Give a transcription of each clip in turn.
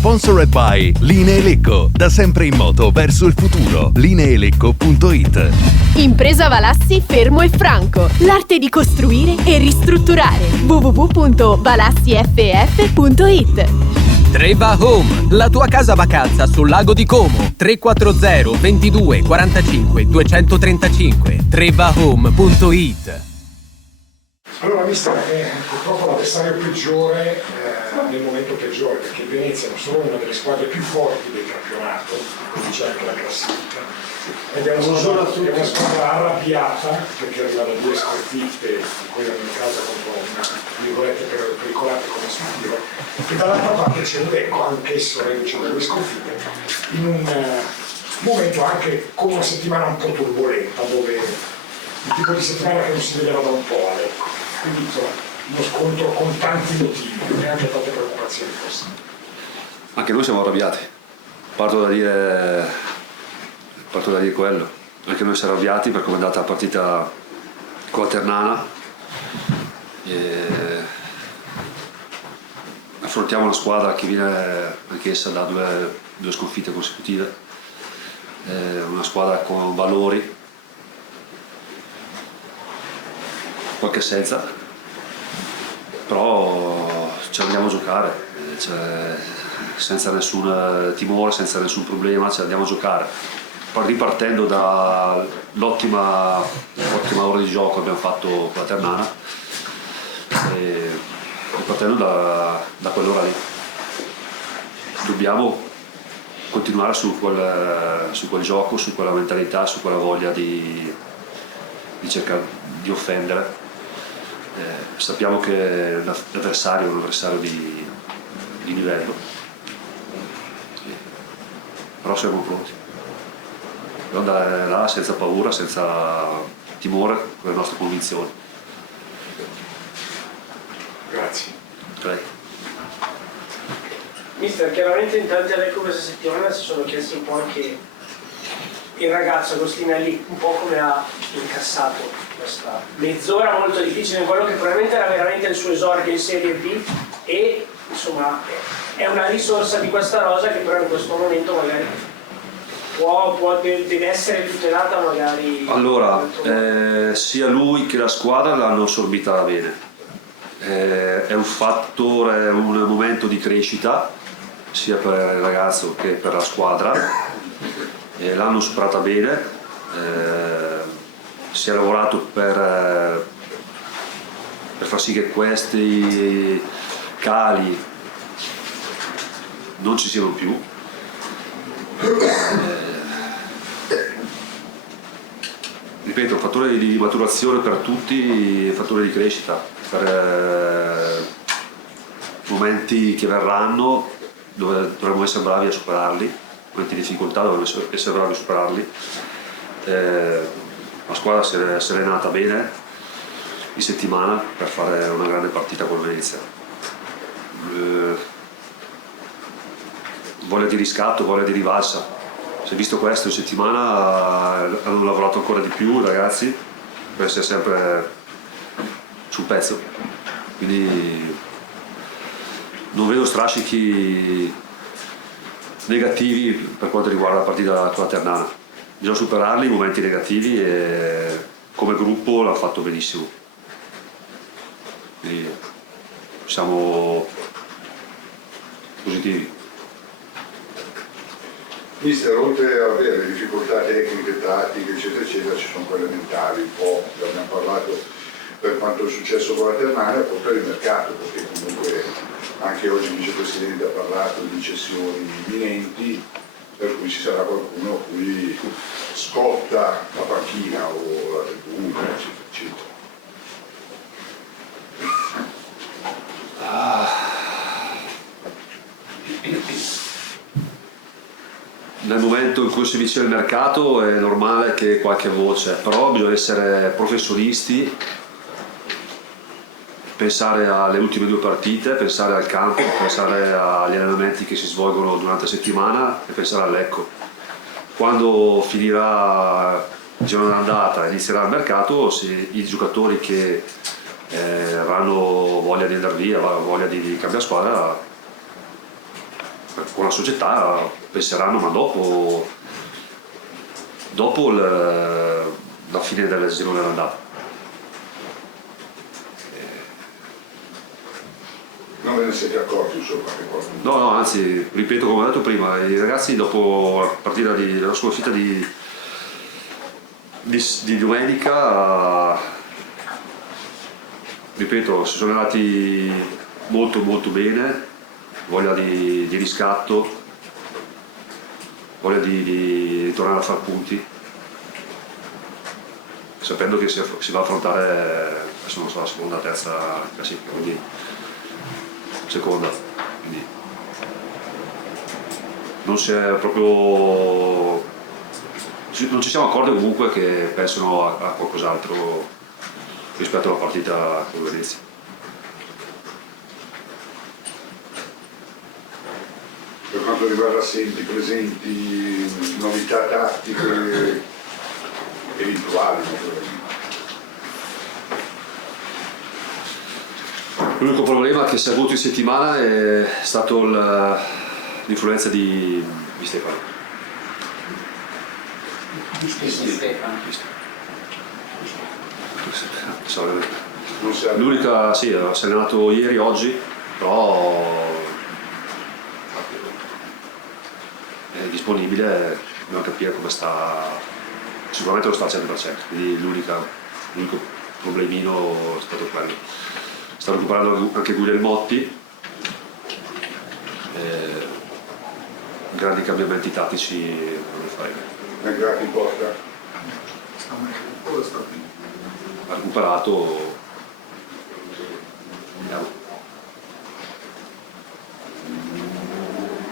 Sponsored by Linee Lecco, da sempre in moto verso il futuro. Lineelecco.it. Impresa Valassi Fermo e Franco, l'arte di costruire e ristrutturare. www.valassiff.it. Treva Home, la tua casa vacanza sul lago di Como. 340 22 45 235. trevahome.it. Allora, mister, è purtroppo l'avversario peggiore nel momento peggiore, perché il Venezia non solo è una delle squadre più forti del campionato, come dice anche la classifica, ed è una squadra arrabbiata perché arriva da 2 sconfitte, poi in casa contro una virgolette pericolate come Spiro, e dall'altra parte c'è un Lecco, anch'esso reduce da 2 sconfitte, in un momento anche con una settimana un po' turbolenta, dove il tipo di settimana che non si vedeva da un po' a Lecco. Quindi insomma, uno scontro con tanti motivi e anche tante preoccupazioni forse. Anche noi siamo arrabbiati, parto da dire quello, anche noi siamo arrabbiati per come è andata la partita con la Ternana. Affrontiamo una squadra che viene anch'essa da due sconfitte consecutive, una squadra con valori, qualche essenza, però ci andiamo a giocare, senza nessun timore, senza nessun problema, ci andiamo a giocare. Poi ripartendo dall'ottima ora di gioco che abbiamo fatto con la Ternana, e ripartendo da quell'ora lì, dobbiamo continuare su quel gioco, su quella mentalità, su quella voglia di cercare di offendere. Sappiamo che l'avversario è un avversario di livello, però siamo pronti. Dobbiamo andare là senza paura, senza timore, con le nostre convinzioni. Grazie. Prego. Mister, chiaramente in tanti a Lecco questa settimana si sono chiesti un po' anche il ragazzo Agostinelli un po' come ha incassato questa mezz'ora molto difficile in quello che probabilmente era veramente il suo esordio in Serie B, e insomma è una risorsa di questa rosa che però in questo momento magari deve essere tutelata magari. Allora, sia lui che la squadra l'hanno assorbita bene, è un fattore, un momento di crescita sia per il ragazzo che per la squadra, l'hanno superata bene. Si è lavorato per far sì che questi cali non ci siano più. Ripeto, un fattore di maturazione per tutti, un fattore di crescita, per momenti che verranno dove dovremo essere bravi a superarli, momenti di difficoltà dovremo essere bravi a superarli. La squadra si è serenata bene in settimana per fare una grande partita con Venezia. Voglia di riscatto, voglia di rivalsa. Si è visto questo in settimana, hanno lavorato ancora di più i ragazzi per essere sempre sul pezzo. Quindi non vedo strascichi negativi per quanto riguarda la partita con la Ternana. Bisogna superarli i momenti negativi e come gruppo l'ha fatto benissimo. Quindi siamo positivi. Mister, oltre ad avere difficoltà tecniche, tattiche, eccetera, eccetera, ci sono quelle mentali, un po', ne abbiamo parlato per quanto è successo con la Ternana, e poi per il mercato, perché comunque anche oggi il vicepresidente ha parlato di cessioni imminenti, per cui ci sarà qualcuno a cui scotta la panchina o la tribuna, eccetera, eccetera. Nel momento in cui si avvicina il mercato è normale che qualche voce, però bisogna essere professionisti, pensare alle ultime 2 partite, pensare al campo, pensare agli allenamenti che si svolgono durante la settimana e pensare al Lecco. Quando finirà il giorno d'andata e inizierà il mercato, i giocatori che avranno voglia di andare via, voglia di cambiare squadra, con la società penseranno, ma dopo la fine del girone d'andata. Non ve ne siete accorti, insomma, che qualcuno... No, anzi, ripeto come ho detto prima, i ragazzi dopo la partita della sconfitta di domenica, ripeto, si sono andati molto bene, voglia di riscatto, voglia di tornare a far punti, sapendo che si va a affrontare, adesso non so, la seconda, terza classifica, quindi seconda, quindi non si è proprio, non ci siamo accorti comunque che pensano a qualcos'altro rispetto alla partita con Venezia. Per quanto riguarda assenti, presenti, novità tattiche eventuali, naturalmente. L'unico problema che si è avuto in settimana è stato l'influenza di Stefano. Non si è L'unica, sì, si è allenato ieri, oggi, però è disponibile, dobbiamo capire come sta, sicuramente lo sta al 100%, quindi l'unico problemino è stato quello. Sta recuperando anche Guglielmotti, grandi cambiamenti tattici non li faremo. Negrati in porta. Ha recuperato, andiamo.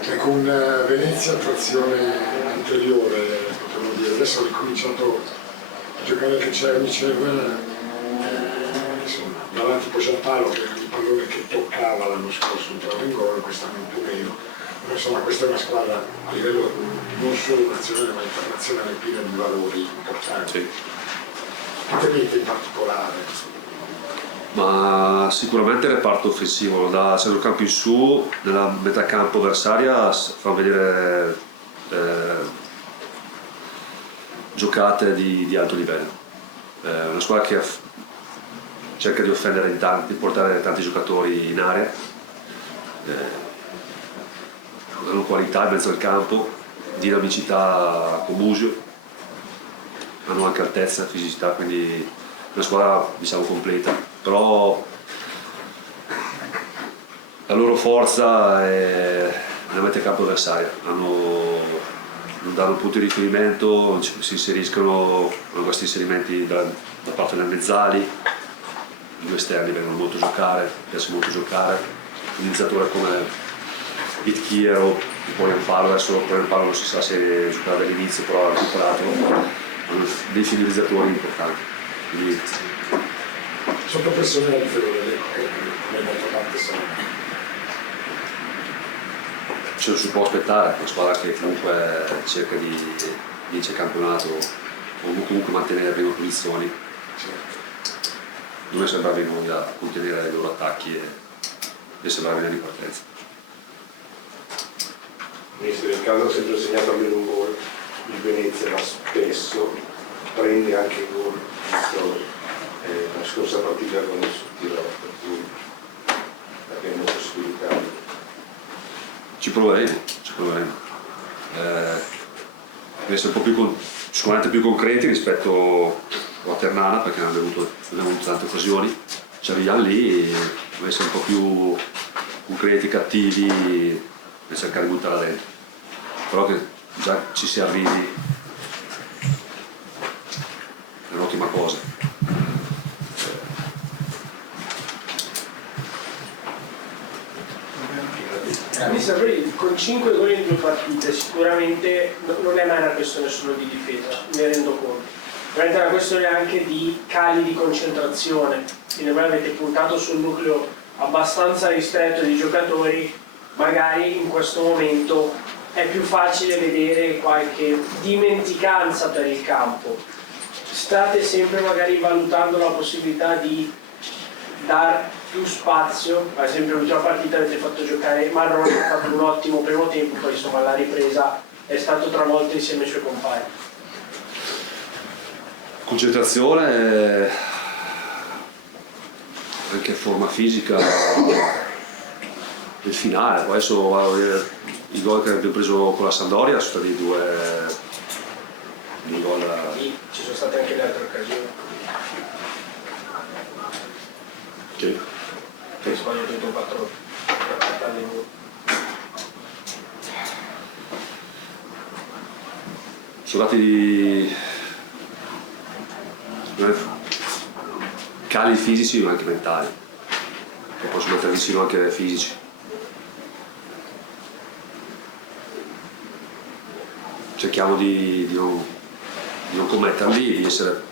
E con Venezia trazione anteriore, potremmo dire. Adesso ha ricominciato a giocare anche Cernicev, insomma, davanti poi c'è il palo, che è il pallone che toccava l'anno scorso entrava in gol, quest'anno un po' meno. Però insomma questa è una squadra a livello non solo nazionale ma internazionale piena di valori importanti. Sì. Tenete in particolare. Ma sicuramente il reparto offensivo, da centrocampo in su, nella metà campo avversaria fa vedere giocate di alto livello. Una squadra che cerca di offendere di portare tanti giocatori in area, hanno qualità in mezzo al campo, dinamicità con Musio, hanno anche altezza, fisicità, quindi una squadra diciamo completa, però la loro forza è nella metà campo avversaria, non danno punti di riferimento, si inseriscono questi inserimenti da parte delle mezzali, i due esterni vengono molto a giocare, piace molto giocare, un iniziatore come Itchiero, poi un palo, adesso per il palo non si sa se giocare dall'inizio, però ha recuperato, hanno dei finalizzatori importanti. Quindi, Sotto pressione la difesa dell'Ecco, come molto parte ce lo si può aspettare, una squadra che comunque cerca di vincere il campionato o comunque mantenere le prime posizioni. Dove sembravi noi a contenere i loro attacchi e sembravi in ripartenza. Mister, il caldo ha sempre segnato almeno un gol, il Venezia, ma spesso prende anche gol. La scorsa partita con il Sottiro, per cui abbiamo possibilità. Ci proveremo. Deve essere un po' sicuramente più concreti rispetto a Ternana, perché abbiamo avuto tante occasioni. Ci arriviamo lì, deve essere un po' più concreti, cattivi e cercare di buttarla dentro. Però che già ci si arrivi è un'ottima cosa. Mi sembra che con 5 gol in 2 partite sicuramente non è mai una questione solo di difesa, mi rendo conto. Veramente è una questione anche di cali di concentrazione, quindi voi avete puntato sul nucleo abbastanza ristretto di giocatori, magari in questo momento è più facile vedere qualche dimenticanza per il campo. State sempre magari valutando la possibilità di dar più spazio, ad esempio l'ultima partita avete fatto giocare Marrone, ha fatto un ottimo primo tempo, poi insomma la ripresa è stato travolto insieme ai suoi compagni. Concentrazione, anche forma fisica nel finale. Poi adesso vado a vedere i gol che abbiamo preso con la Sampdoria, sono stati due gol. Ci sono state anche le altre occasioni. Sì. Che sbaglio tutto 4 palle in muro. Sono stati cali fisici ma anche mentali, che possono mettere vicino anche fisici. Cerchiamo di non commetterli, di essere,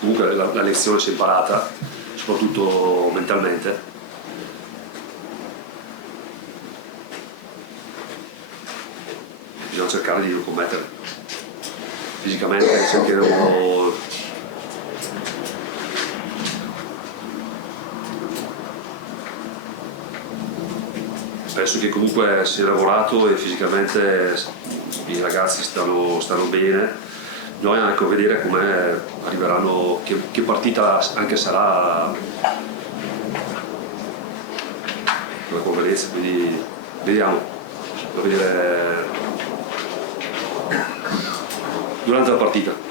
comunque la lezione si è imparata, soprattutto mentalmente. Bisogna cercare di non commetterli. Fisicamente cercheremo penso che comunque si è lavorato e fisicamente i ragazzi stanno bene. Noi anche a vedere come arriveranno, che partita anche sarà la conferenza, quindi vediamo, da vedere durante la partita.